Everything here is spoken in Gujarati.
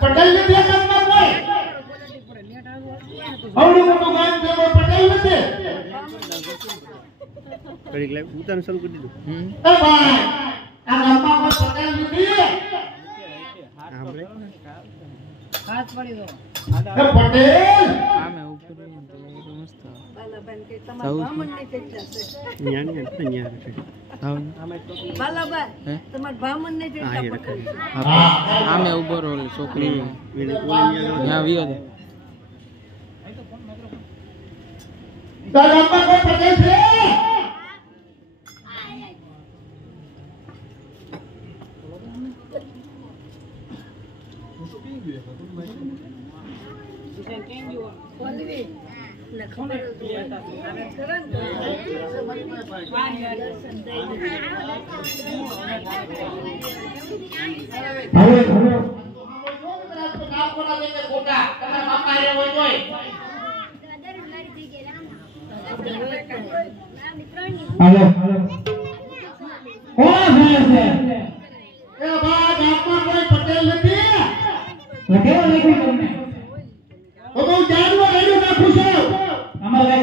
પટેલ ને દેખાત ના કોઈ આવડું મોટું ગામ છે પટેલ નથી કડીક લાવ ઉતારવાનું શરૂ કરી દીધું એ ભાઈ આ ગામમાં કોઈ પટેલ નથી આપણે હાથ પડી દો પટેલ આમે ઉપર મસ્ત બાલાબેન કે તમારા બ્રાહ્મણ ને કેટલા છે ન્યા બાલાબા તમારા બ્રાહ્મણ ને કેટલા પટેલ આમે ઉભો રહો છોકરી ત્યાં વિયો દે ગામમાં કોઈ પટેલ છે બોલવી ને ખબર હાલો કોણ છે એ બા ગામમાં કોઈ પટેલ નથી લખેલો લખ્યું તમને તો બહુ જાણવા રેડ્યું નાખું છું અમારે